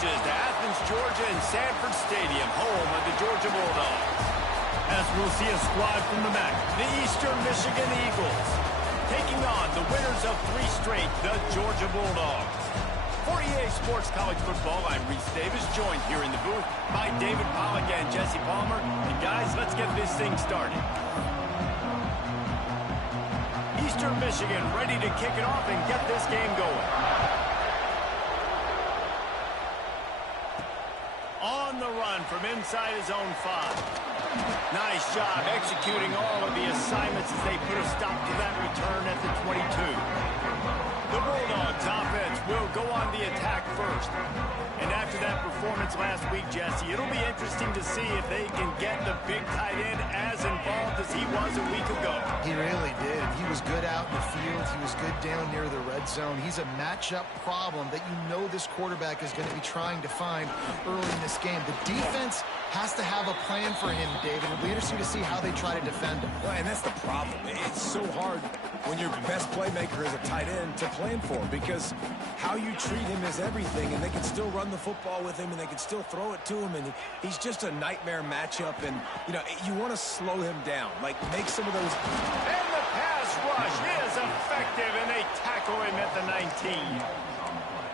bridges to Athens, Georgia and Sanford Stadium, home of the Georgia Bulldogs. As we'll see a squad from the MAC, the Eastern Michigan Eagles, taking on the winners of 3 straight, the Georgia Bulldogs. For EA Sports College Football, I'm Reese Davis, joined here in the booth by David Pollack and Jesse Palmer. And guys, let's get this thing started. Eastern Michigan ready to kick it off and get this game going. On the run from inside his own 5. Nice job executing all of the assignments as they put a stop to that return at the 22. The Bulldogs offense will go on the attack first. And after that performance last week, Jesse, it'll be interesting to see if they can get the big tight end as involved as he was a week ago. He really did. He was good out in the field. He was good down near the red zone. He's a matchup problem that you know this quarterback is going to be trying to find early in this game. The defense has to have a plan for him, David. It'll be interesting to see how they try to defend him. Well, and that's the problem. It's so hard when your best playmaker is a tight end to plan for, because how you treat him is everything, and they can still run the football with him, and they can still throw it to him, and he's just a nightmare matchup, and, you know, you want to slow him down, like make some of those. And the pass rush is effective, and they tackle him at the 19.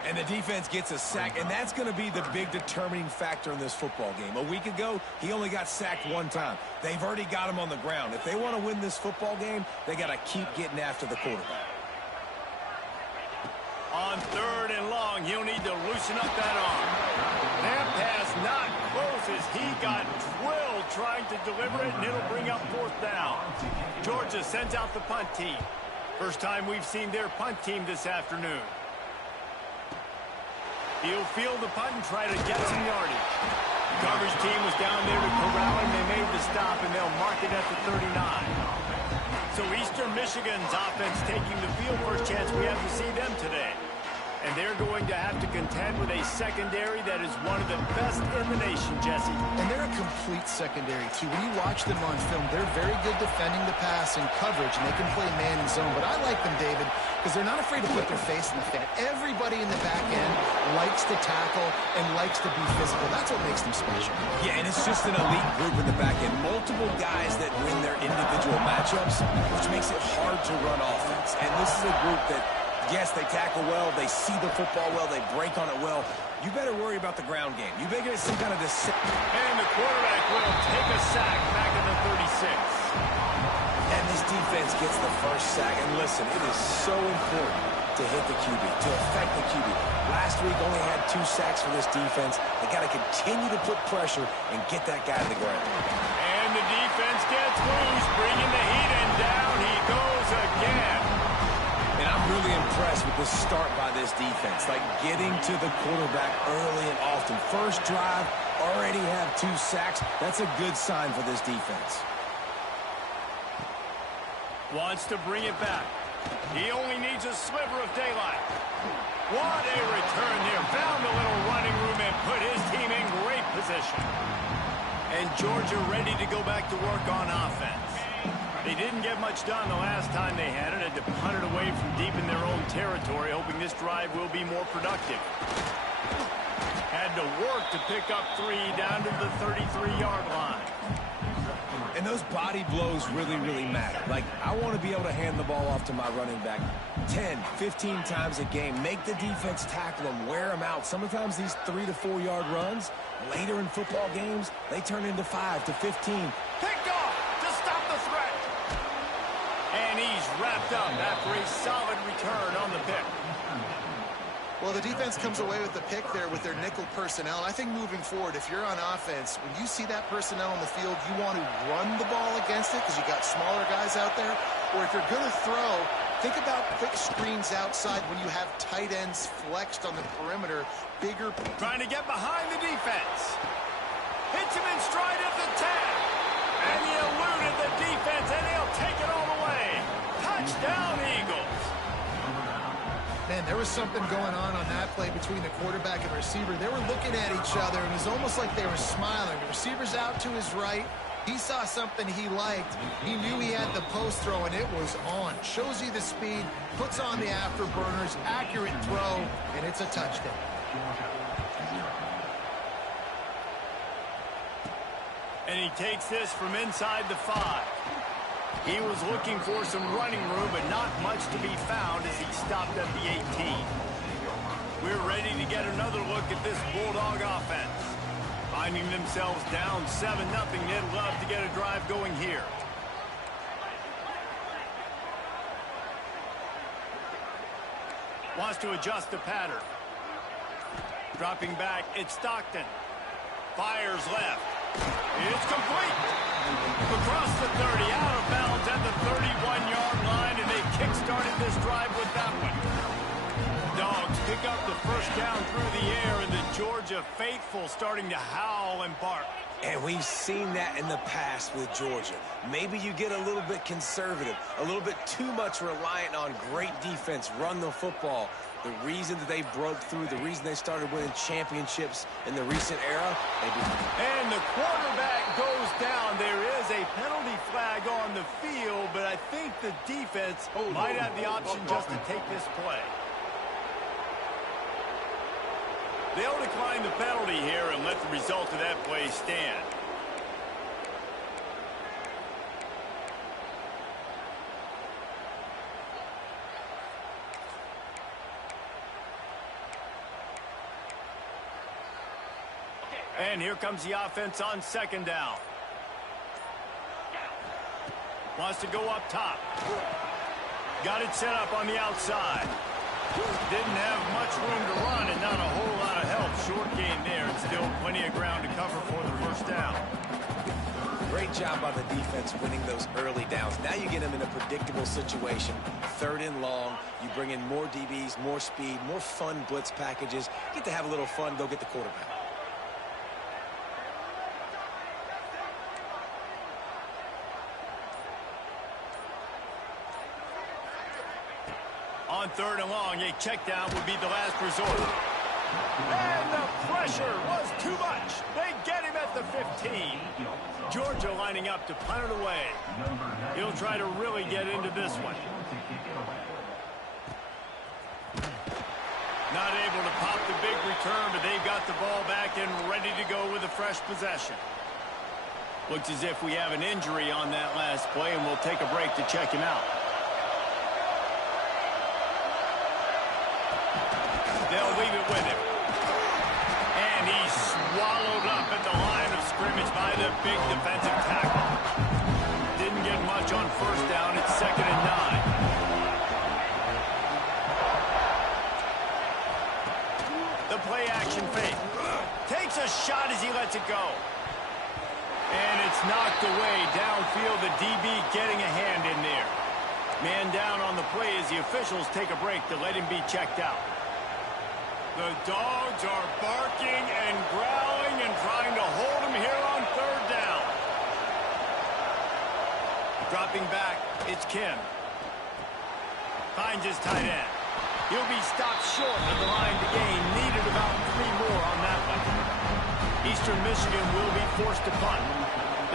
And the defense gets a sack, and that's going to be the big determining factor in this football game. A week ago, he only got sacked 1 time. They've already got him on the ground. If they want to win this football game, they got to keep getting after the quarterback. On 3rd and long, he'll need to loosen up that arm. That pass not close as he got drilled trying to deliver it, and it'll bring up 4th down. Georgia sends out the punt team. First time we've seen their punt team this afternoon. He'll field the punt and try to get some yardage. The coverage team was down there to corral him. They made the stop, and they'll mark it at the 39. So Eastern Michigan's offense taking the field. First chance we have to see them today. And they're going to have to contend with a secondary that is one of the best in the nation, Jesse. And they're a complete secondary, too. When you watch them on film, they're very good defending the pass and coverage, and they can play man and zone. But I like them, David, because they're not afraid to put their face in the fan. Everybody in the back end likes to tackle and likes to be physical. That's what makes them special. Yeah, and it's just an elite group in the back end. Multiple guys that win their individual matchups, which makes it hard to run offense. And this is a group that, yes, they tackle well, they see the football well, they break on it well. You better worry about the ground game. You better get some kind of And the quarterback will take a sack back in the 36. And this defense gets the first sack. And listen, it is so important to hit the QB, to affect the QB. Last week only had 2 sacks for this defense. They got to continue to put pressure and get that guy to the ground. And the defense gets loose, bringing the heat, and down he goes again. And I'm really impressed with the start by this defense, like getting to the quarterback early and often. First drive, already have 2 sacks. That's a good sign for this defense. Wants to bring it back. He only needs a sliver of daylight. What a return there. Found a little running room and put his team in great position. And Georgia ready to go back to work on offense. They didn't get much done the last time they had it. Had to punt it away from deep in their own territory, hoping this drive will be more productive. Had to work to pick up 3 down to the 33-yard line. And those body blows really, really matter. Like, I want to be able to hand the ball off to my running back 10, 15 times a game. Make the defense tackle them, wear them out. Sometimes these 3 to 4 yard runs, later in football games, they turn into 5 to 15. Picked off to stop the threat. And he's wrapped up after a solid return on the pick. Well, the defense comes away with the pick there with their nickel personnel. I think moving forward, if you're on offense, when you see that personnel on the field, you want to run the ball against it because you got smaller guys out there. Or if you're going to throw, think about quick screens outside when you have tight ends flexed on the perimeter. Bigger. Trying to get behind the defense. Hits him in stride at the 10. And he eluded the defense, and he'll take it all the way. Touchdown, Eagles. Man, there was something going on that play between the quarterback and the receiver. They were looking at each other, and it was almost like they were smiling. The receiver's out to his right. He saw something he liked. He knew he had the post throw, and it was on. Shows you the speed, puts on the afterburners, accurate throw, and it's a touchdown. And he takes this from inside the 5. He was looking for some running room, but not much to be found as he stopped at the 18. We're ready to get another look at this Bulldog offense. Finding themselves down 7-0, they'd love to get a drive going here. Wants to adjust the pattern. Dropping back, it's Stockton. Fires left. It's complete. Across the 30, out of bounds at the 31-yard line, and they kick-started this drive with that one. Dogs pick up the first down through the air, and the Georgia faithful starting to howl and bark. And we've seen that in the past with Georgia. Maybe you get a little bit conservative, a little bit too much reliant on great defense, run the football. The reason that they broke through, the reason they started winning championships in the recent era, and the quarterback goes down. There is a penalty flag on the field, but I think the defense might have the option just to take this play. They'll decline the penalty here and let the result of that play stand. And here comes the offense on second down. Wants to go up top. Got it set up on the outside. Didn't have much room to run and not a whole lot of help. Short gain there and still plenty of ground to cover for the first down. Great job by the defense winning those early downs. Now you get them in a predictable situation. 3rd and long. You bring in more DBs, more speed, more fun blitz packages. Get to have a little fun. Go get the quarterback. On 3rd and long, a check down would be the last resort. And the pressure was too much. They get him at the 15. Georgia lining up to punt it away. He'll try to really get into this one. Not able to pop the big return, but they've got the ball back and ready to go with a fresh possession. Looks as if we have an injury on that last play, and we'll take a break to check him out. They'll leave it with him. And he's swallowed up at the line of scrimmage by the big defensive tackle. Didn't get much on first down. It's 2nd and 9. The play action fake. Takes a shot as he lets it go. And it's knocked away downfield. The DB getting a hand in there. Man down on the play as the officials take a break to let him be checked out. The Dogs are barking and growling and trying to hold him here on 3rd down. Dropping back, it's Kim. Finds his tight end. He'll be stopped short of the line to gain. Needed about 3 more on that one. Eastern Michigan will be forced to punt.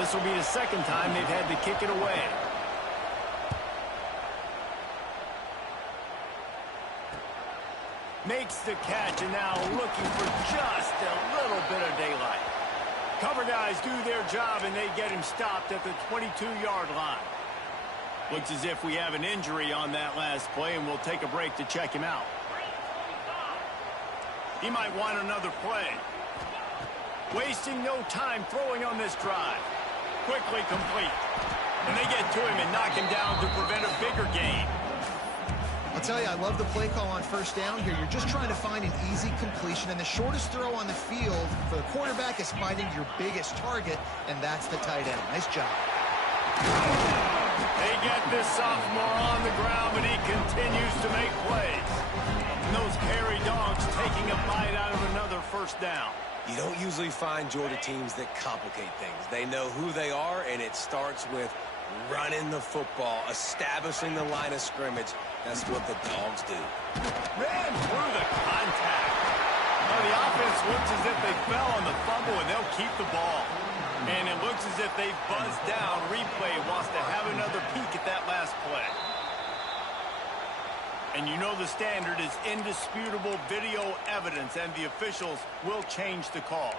This will be the 2nd time they've had to kick it away. Makes the catch and now looking for just a little bit of daylight. Cover guys do their job and they get him stopped at the 22-yard line. Looks as if we have an injury on that last play, and we'll take a break to check him out. He might want another play. Wasting no time throwing on this drive. Quickly complete. And they get to him and knock him down to prevent a bigger gain. I'll tell you, I love the play call on first down here. You're just trying to find an easy completion, and the shortest throw on the field for the quarterback is finding your biggest target, and that's the tight end. Nice job. They get this sophomore on the ground, but he continues to make plays. And those hairy Dogs taking a bite out of another first down. You don't usually find Georgia teams that complicate things. They know who they are, and it starts with running the football, establishing the line of scrimmage. That's what the Dogs do. Ran through the contact. Well, the offense looks as if they fell on the fumble, and they'll keep the ball. And it looks as if they buzzed down. Replay wants to have another peek at that last play. And you know the standard is indisputable video evidence, and the officials will change the call.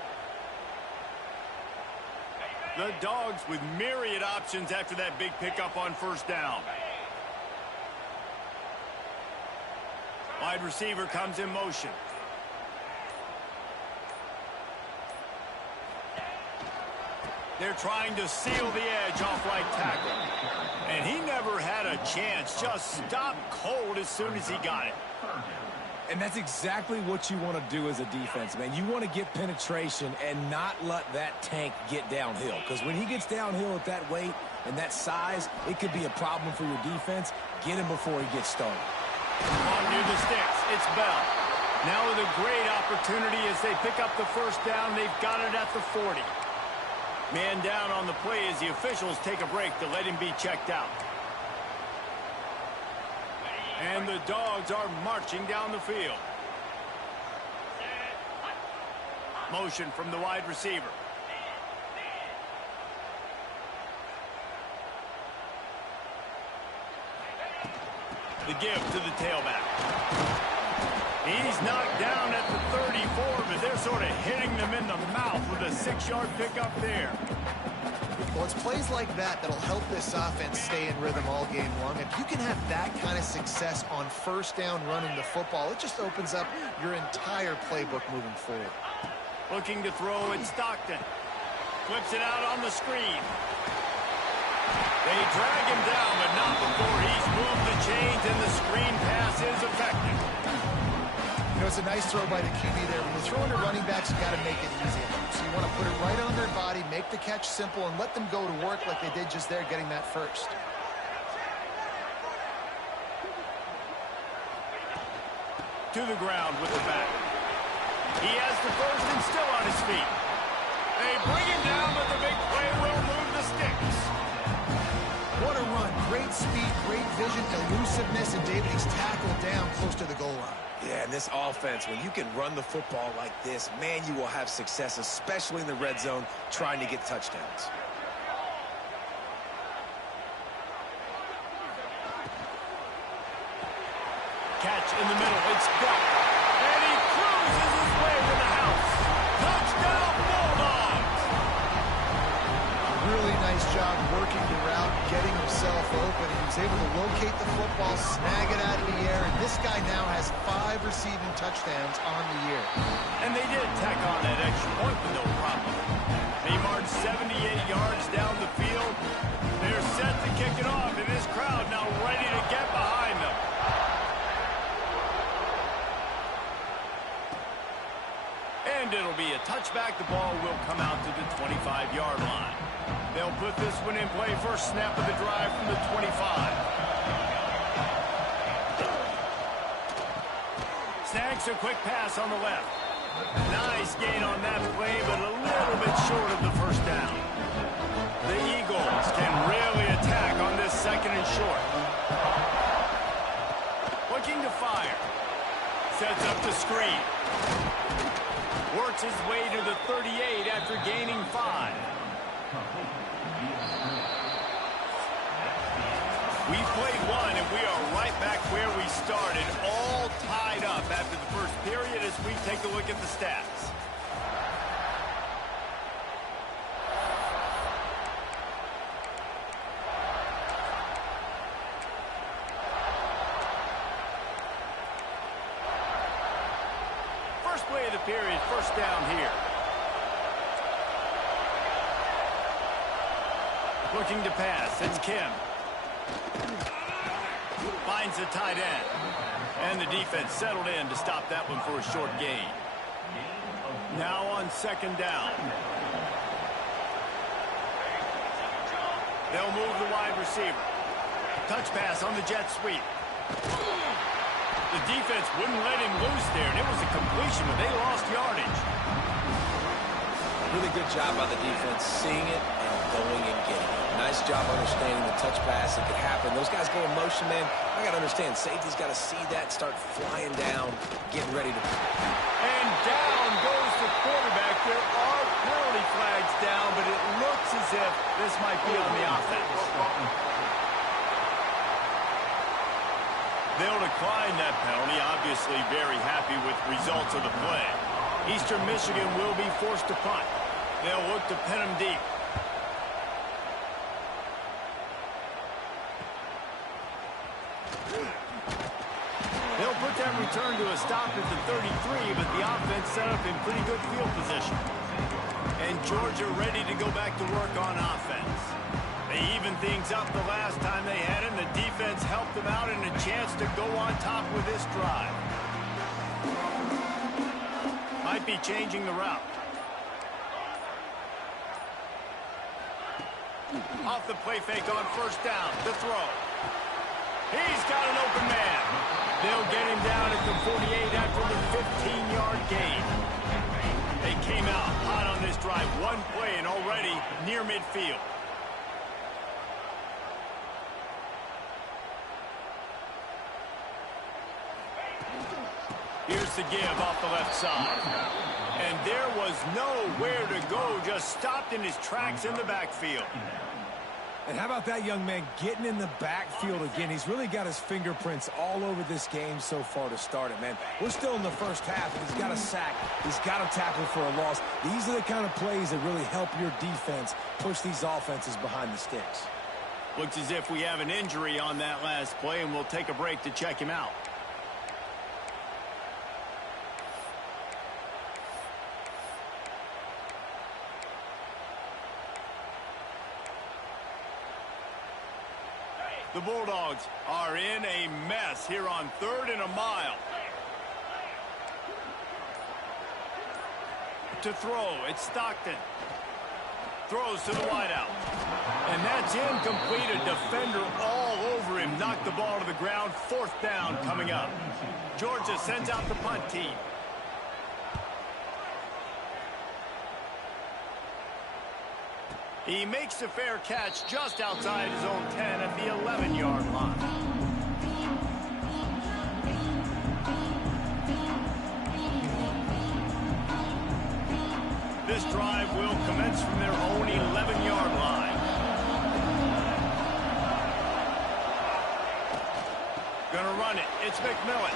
The Dogs with myriad options after that big pickup on first down. Wide receiver comes in motion. They're trying to seal the edge off right tackle. And he never had a chance. Just stopped cold as soon as he got it. And that's exactly what you want to do as a defense, man. You want to get penetration and not let that tank get downhill. Because when he gets downhill at that weight and that size, it could be a problem for your defense. Get him before he gets started. On near the sticks, it's Bell. Now with a great opportunity as they pick up the first down. They've got it at the 40. Man down on the play as the officials take a break to let him be checked out. And the Dogs are marching down the field. Motion from the wide receiver. The give to the tailback. He's knocked down at the 34, but they're sort of hitting them in the mouth with a 6-yard pickup there. Well, it's plays like that that'll help this offense stay in rhythm all game long. If you can have that kind of success on first down running the football, it just opens up your entire playbook moving forward. Looking to throw at Stockton. Flips it out on the screen. They drag him down, but not before he's moved the chains, and the screen pass is effective. You know, it's a nice throw by the QB there. When you're throwing to running backs, you got to make it easy. So you want to put it right on their body, make the catch simple, and let them go to work like they did just there, getting that first. To the ground with the back. He has the first and still on his feet. They bring him down, but the big play will move the sticks. What a run. Great speed, great vision, elusiveness, and David, he's tackled down close to the goal line. Yeah, and this offense, when you can run the football like this, man, you will have success, especially in the red zone, trying to get touchdowns. Catch in the middle. It's Buck. And he cruises his way to the house. Touchdown, Bulldogs! Really nice job working the route, getting himself open. He was able to locate the football, snag it out of the air, and this guy now has 5 receiving touchdowns on the year. And they did tack on that extra point with no problem. They marched 78 yards down the field. They're set to kick it off, and this crowd now ready to get behind them. And it'll be a touchback. The ball will come out to the 25-yard line. They'll put this one in play. First snap of the drive from the 25. Snags a quick pass on the left. Nice gain on that play, but a little bit short of the first down. The Eagles can really attack on this second and short. Looking to fire. Sets up the screen. Works his way to the 38 after gaining 5. We played one, and we are right back where we started, all tied up after the first period as we take a look at the stats. First play of the period, first down here. Looking to pass, it's Kim. Finds the tight end. And the defense settled in to stop that one for a short gain. Now on second down. They'll move the wide receiver. Touch pass on the jet sweep. The defense wouldn't let him loose there, and it was a completion, but they lost yardage. Really good job by the defense, seeing it and going and getting it. Nice job understanding the touch pass that could happen. Those guys go in motion, man. I got to understand, safety's got to see that, start flying down, getting ready to... And down goes the quarterback. There are penalty flags down, but it looks as if this might be on the offense. They'll decline that penalty, obviously very happy with results of the play. Eastern Michigan will be forced to punt. They'll look to pin them deep. returned to a stop at the 33, but the offense set up in pretty good field position. And Georgia ready to go back to work on offense. They evened things up the last time they had him. The defense helped them out and a chance to go on top with this drive. Might be changing the route. Off the play fake on first down. The throw. He's got an open man. They'll get him down at the 48 after the 15-yard gain. They came out hot on this drive. One play and already near midfield. Here's the give off the left side. And there was nowhere to go. Just stopped in his tracks in the backfield. And how about that young man getting in the backfield again? He's really got his fingerprints all over this game so far to start it, man. We're still in the first half, and he's got a sack. He's got a tackle for a loss. These are the kind of plays that really help your defense push these offenses behind the sticks. Looks as if we have an injury on that last play, and we'll take a break to check him out. The Bulldogs are in a mess here on 3rd and a mile. To throw, it's Stockton. Throws to the wideout. And that's incomplete. A defender all over him. Knocked the ball to the ground. 4th down coming up. Georgia sends out the punt team. He makes a fair catch just outside his own 10 at the 11-yard line. This drive will commence from their own 11-yard line. Gonna run it. It's McMillan.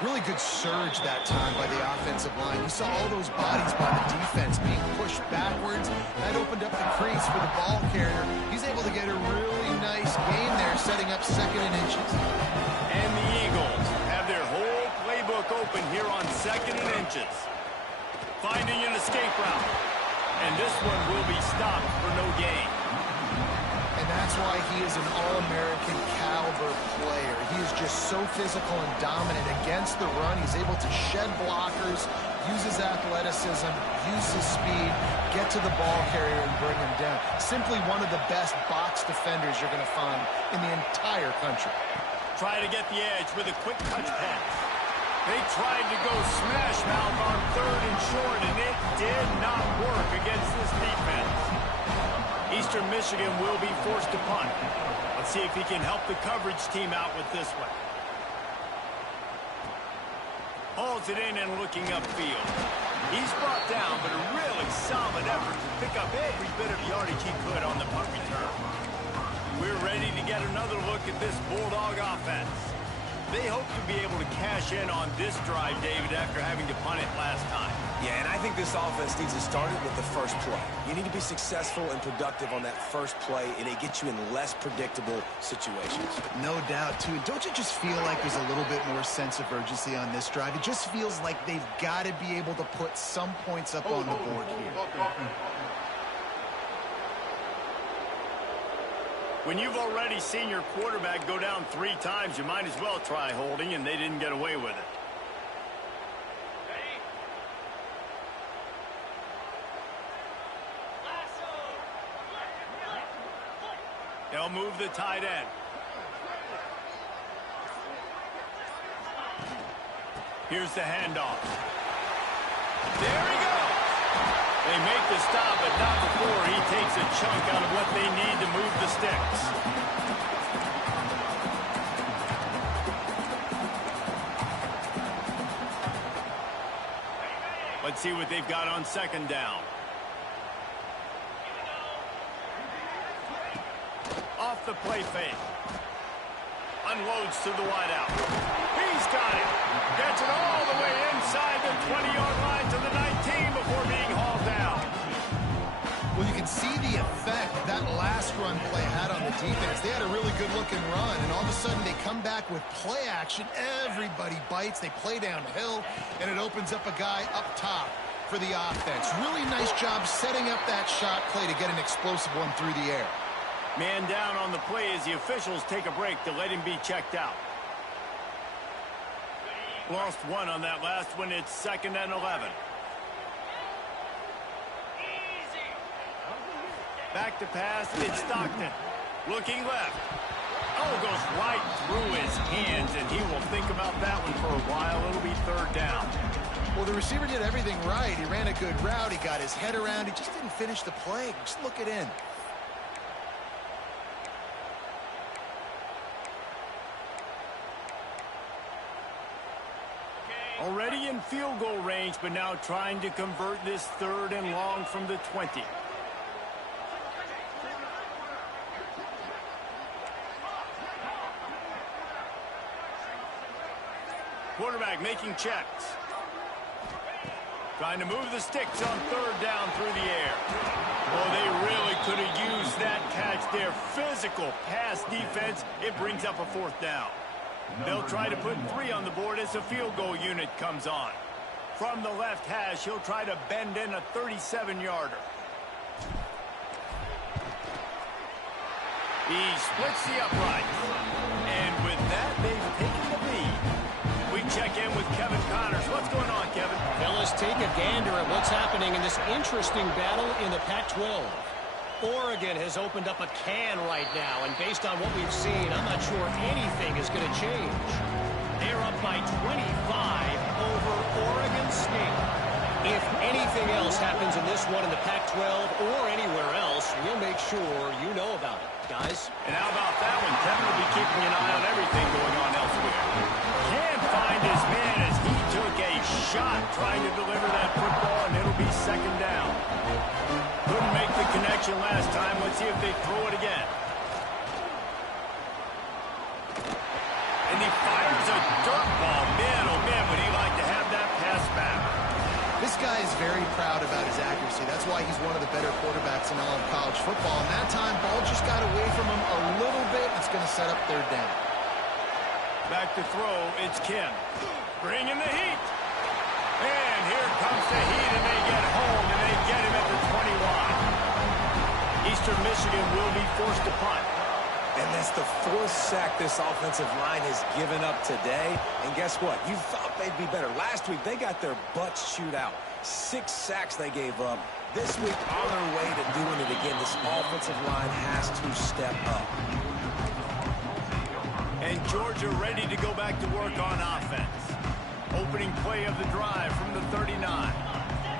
Really good surge that time by the offensive line. You saw all those bodies by the defense being pushed backwards. That opened up the crease for the ball carrier. He's able to get a really nice gain there, setting up 2nd and inches. And the Eagles have their whole playbook open here on 2nd and inches. Finding an escape route. And this one will be stopped for no gain. And that's why he is an all-American caliber player. He is just so physical and dominant against the run. He's able to shed blockers, use his athleticism, use his speed, get to the ball carrier and bring him down. Simply one of the best box defenders you're going to find in the entire country. Try to get the edge with a quick touch pass. They tried to go smash mouth on 3rd and short, and it did not work against this defense. Eastern Michigan will be forced to punt. Let's see if he can help the coverage team out with this one. Hauls it in and looking upfield. He's brought down, but a really solid effort to pick up every bit of yardage he could on the punt return. We're ready to get another look at this Bulldog offense. They hope to be able to cash in on this drive, David, after having to punt it last time. Yeah, and I think this offense needs to start it with the first play. You need to be successful and productive on that first play, and it gets you in less predictable situations. No doubt, too. Don't you just feel like there's a little bit more sense of urgency on this drive? It just feels like they've got to be able to put some points up on the board here. When you've already seen your quarterback go down 3 times, you might as well try holding, and they didn't get away with it. They'll move the tight end. Here's the handoff. There he goes. They make the stop, but not before he takes a chunk out of what they need to move the sticks. Let's see what they've got on 2nd down. Off the play fake. Unloads to the wideout. He's got it. Gets it all the way inside the 20-yard line to the 19 before being hauled down. Well, you can see the effect that last run play had on the defense. They had a really good-looking run, and all of a sudden they come back with play action. Everybody bites. They play downhill, and it opens up a guy up top for the offense. Really nice job setting up that shot play to get an explosive one through the air. Man down on the play as the officials take a break to let him be checked out. Lost one on that last one. It's 2nd and 11. Back to pass. It's Stockton. Looking left. Oh, goes right through his hands, and he will think about that one for a while. It'll be 3rd down. Well, the receiver did everything right. He ran a good route. He got his head around. He just didn't finish the play. Just look it in. Already in field goal range, but now trying to convert this 3rd and long from the 20. Quarterback making checks. Trying to move the sticks on 3rd down through the air. Oh, they really could have used that catch there. Physical pass defense. It brings up a 4th down. They'll try to put 3 on the board as the field goal unit comes on. From the left hash, he'll try to bend in a 37-yarder. He splits the uprights. And with that, they've taken the lead. We check in with Kevin Connors. What's going on, Kevin? Fellas, take a gander at what's happening in this interesting battle in the Pac-12. Oregon has opened up a can right now, and based on what we've seen, I'm not sure anything is going to change. They're up by 25 over Oregon State. If anything else happens in this one in the Pac-12 or anywhere else, we'll make sure you know about it, guys. And how about that one? Kevin will be keeping an eye on everything going on elsewhere. Can't find his man as he took a shot trying to deliver that football, and it'll be 2nd down. Couldn't make the connection last time. Let's see if they throw it again. And he fires a dirt ball. Man, oh man, would he like to have that pass back. This guy is very proud about his accuracy. That's why he's one of the better quarterbacks in all of college football. And that time, ball just got away from him a little bit. It's going to set up 3rd down. Back to throw, it's Kim. Bringing the heat. And here comes the heat, and they get home, and they get him at the 21. Eastern Michigan will be forced to punt. And that's the 4th sack this offensive line has given up today. And guess what? You thought they'd be better. Last week, they got their butts chewed out. 6 sacks they gave up. This week, on their way to doing it again, this offensive line has to step up. And Georgia ready to go back to work on offense. Opening play of the drive from the 39.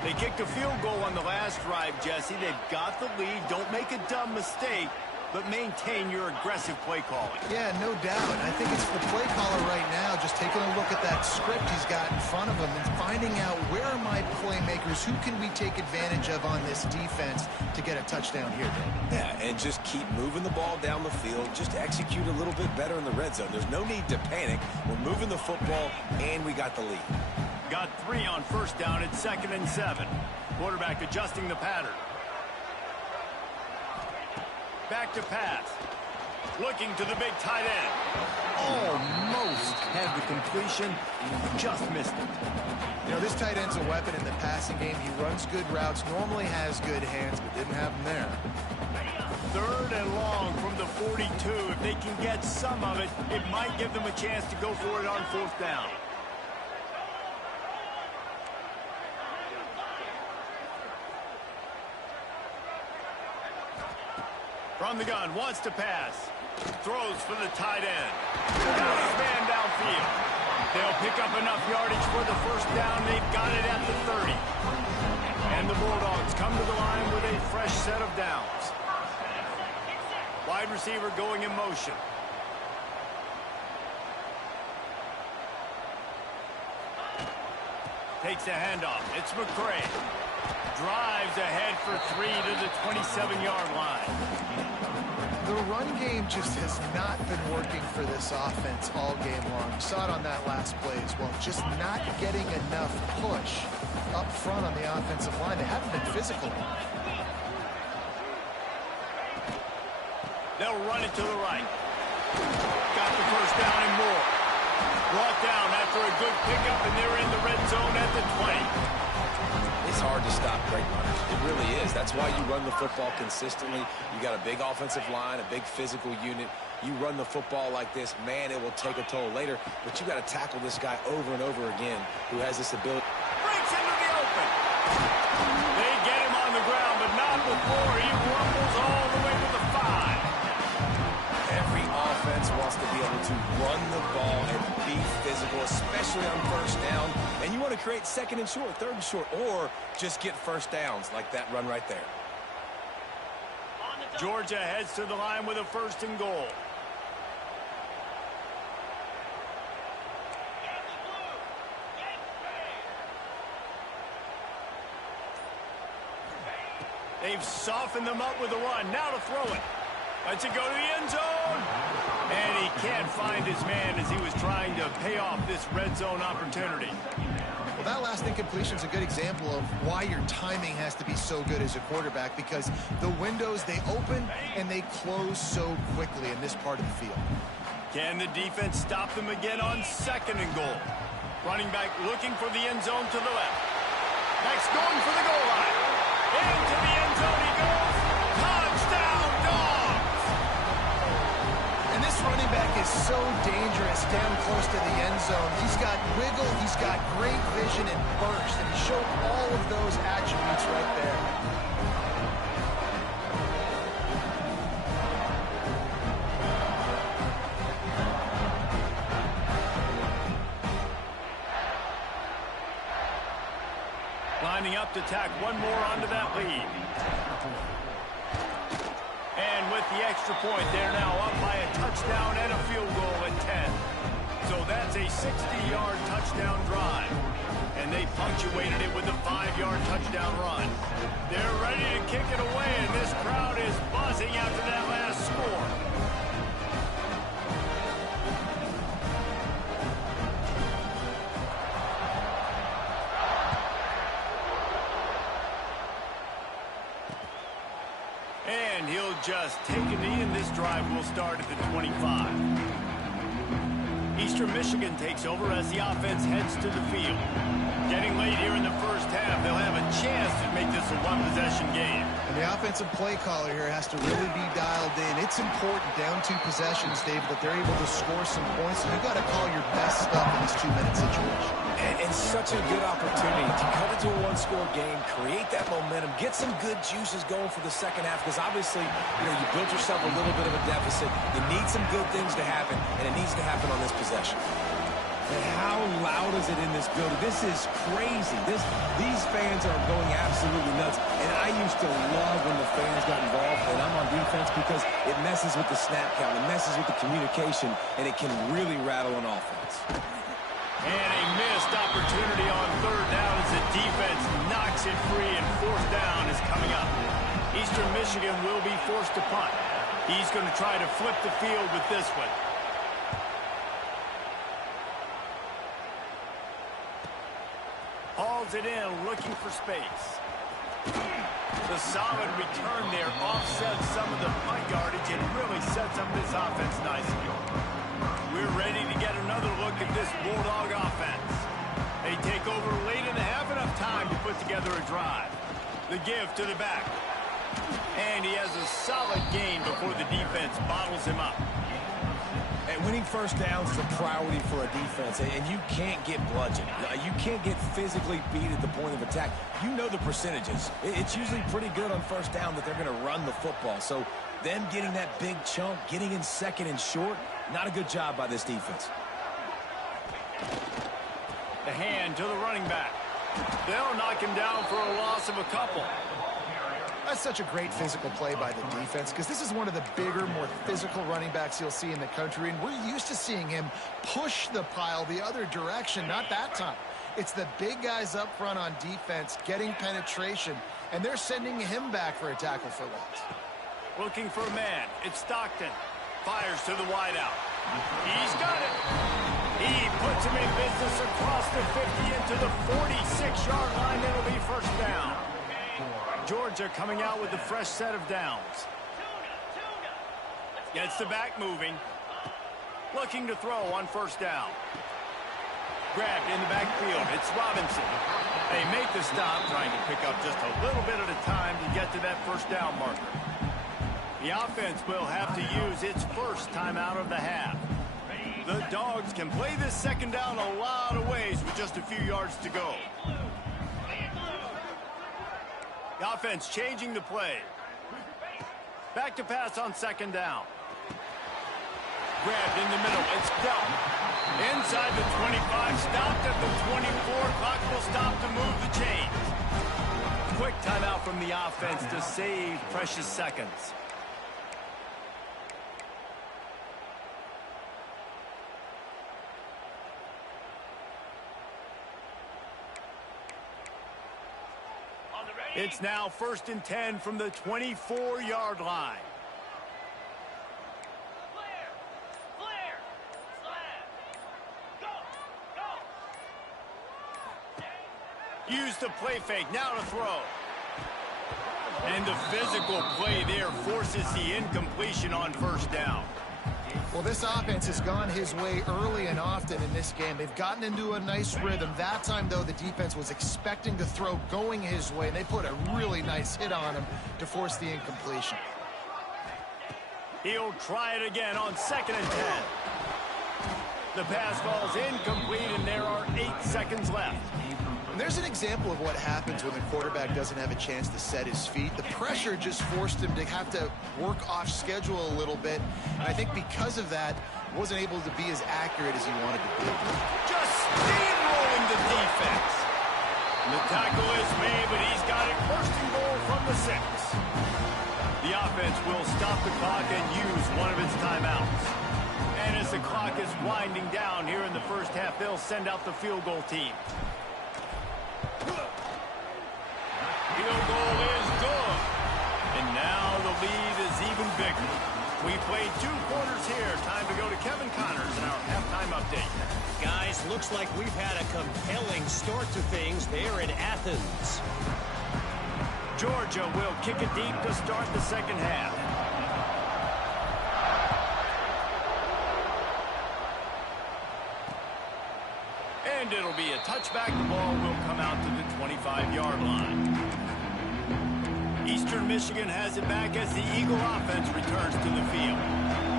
They kicked a field goal on the last drive, Jesse. They've got the lead. Don't make a dumb mistake, but maintain your aggressive play calling. Yeah, no doubt. I think it's the play caller right now just taking a look at that script he's got in front of him and finding out where are my playmakers, who can we take advantage of on this defense to get a touchdown here, Dave. Yeah, and just keep moving the ball down the field. Just execute a little bit better in the red zone. There's no need to panic. We're moving the football, and we got the lead. Got 3 on 1st down at 2nd and 7. Quarterback adjusting the pattern. Back to pass. Looking to the big tight end. Almost had the completion. Just missed it. You know, this tight end's a weapon in the passing game. He runs good routes, normally has good hands, but didn't have them there. 3rd and long from the 42. If they can get some of it, it might give them a chance to go for it on 4th down. From the gun, wants to pass. Throws for the tight end. Got his man downfield. They'll pick up enough yardage for the 1st down. They've got it at the 30. And the Bulldogs come to the line with a fresh set of downs. Wide receiver going in motion. Takes a handoff. It's McCray. Drives ahead for 3 to the 27-yard line. The run game just has not been working for this offense all game long. You saw it on that last play as well. Just not getting enough push up front on the offensive line. They haven't been physical. They'll run it to the right. Got the first down and more. Brought down after a good pickup, and they're in the red zone at the 20. It's hard to stop great runners. It really is. That's why you run the football consistently. You got a big offensive line, a big physical unit. You run the football like this, man, it will take a toll later. But you got to tackle this guy over and over again who has this ability. Breaks into the open. They get him on the ground, but not before he rumbles all the way to the 5. Every offense wants to be able to run the ball and be physical, especially on first down. And you want to create second and short, third and short, or just get first downs like that run right there. Georgia heads to the line with a 1st and goal. They've softened them up with a run. Now to throw it. Lets it go to the end zone. And he can't find his man as he was trying to pay off this red zone opportunity. Well, that last incompletion is a good example of why your timing has to be so good as a quarterback, because the windows, they open and they close so quickly in this part of the field. Can the defense stop them again on 2nd and goal? Running back looking for the end zone to the left. Next, going for the goal line. Into the end zone he goes. Touchdown, Dogs! And this running back is so dangerous down close to the end zone. He's got wiggle, he's got great vision and burst, and he showed all of those attributes right there. Lining up to tack one more onto that lead. And with the extra point, they're now up by a touchdown and a field goal at 10. So that's a 60-yard touchdown drive. And they punctuated it with a 5-yard touchdown run. They're ready to kick it away, and this crowd is buzzing after that last score. And he'll just take a knee, and this drive will start at the 25. Eastern Michigan takes over as the offense heads to the field. Getting late here in the first half, they'll have a chance to make this a one-possession game. And the offensive play caller here has to really be dialed in. It's important down 2 possessions, David, that they're able to score some points. So you've got to call your best stuff in this 2-minute situation. And such a good opportunity to cut it to a 1-score game, create that momentum, get some good juices going for the second half, because obviously, you built yourself a little bit of a deficit. You need some good things to happen, and it needs to happen on this possession. And how loud is it in this building? This is crazy. These fans are going absolutely nuts. And I used to love when the fans got involved, and I'm on defense, because it messes with the snap count, it messes with the communication, and it can really rattle an offense. And a missed opportunity on 3rd down as the defense knocks it free, and 4th down is coming up. Eastern Michigan will be forced to punt. He's going to try to flip the field with this one. Hauls it in, looking for space. The solid return there offsets some of the punt yardage and really sets up this offense nicely. We're ready to get another look at this Bulldog offense. They take over late in the half, enough time to put together a drive. The give to the back. And he has a solid gain before the defense bottles him up. And winning first downs is a priority for a defense, and you can't get bludgeoned. You can't get physically beat at the point of attack. You know the percentages. It's usually pretty good on first down that they're going to run the football. So them getting that big chunk, getting in 2nd and short, not a good job by this defense. The hand to the running back. They'll knock him down for a loss of a couple. That's such a great physical play by the defense, because this is one of the bigger, more physical running backs you'll see in the country, and we're used to seeing him push the pile the other direction. Not that time. It's the big guys up front on defense getting penetration, and they're sending him back for a tackle for loss. Looking for a man. It's Stockton. Fires to the wideout. He's got it. He puts him in business across the 50 into the 46-yard line. It'll be first down. Georgia coming out with a fresh set of downs. Gets the back moving. Looking to throw on first down. Grabbed in the backfield. It's Robinson. They make the stop, trying to pick up just a little bit at a time to get to that first down marker. The offense will have to use its first timeout of the half. The Dogs can play this second down a lot of ways with just a few yards to go. The offense changing the play. Back to pass on second down. Grabbed in the middle. It's dealt. Inside the 25. Stopped at the 24. Clock will stop to move the chains. Quick timeout from the offense to save precious seconds. It's now 1st and 10 from the 24-yard line. Use the play fake, now to throw. And the physical play there forces the incompletion on first down. Well, this offense has gone his way early and often in this game. They've gotten into a nice rhythm. That time, though, the defense was expecting to throw going his way, and they put a really nice hit on him to force the incompletion. He'll try it again on 2nd and 10. The pass falls incomplete, and there are 8 seconds left. And there's an example of what happens when the quarterback doesn't have a chance to set his feet. The pressure just forced him to have to work off schedule a little bit. And I think because of that, wasn't able to be as accurate as he wanted to be. Just steamrolling the defense. And the tackle is made, but he's got it 1st and goal from the 6. The offense will stop the clock and use one of its timeouts. And as the clock is winding down here in the first half, they'll send out the field goal team. Field goal is good. And now the lead is even bigger. We played 2 quarters here. Time to go to Kevin Connors in our halftime update. Guys, looks like we've had a compelling start to things there in Athens. Georgia will kick it deep to start the second half. And it'll be a touchback. The ball will come out to the 25-yard line. Eastern Michigan has it back as the Eagle offense returns to the field.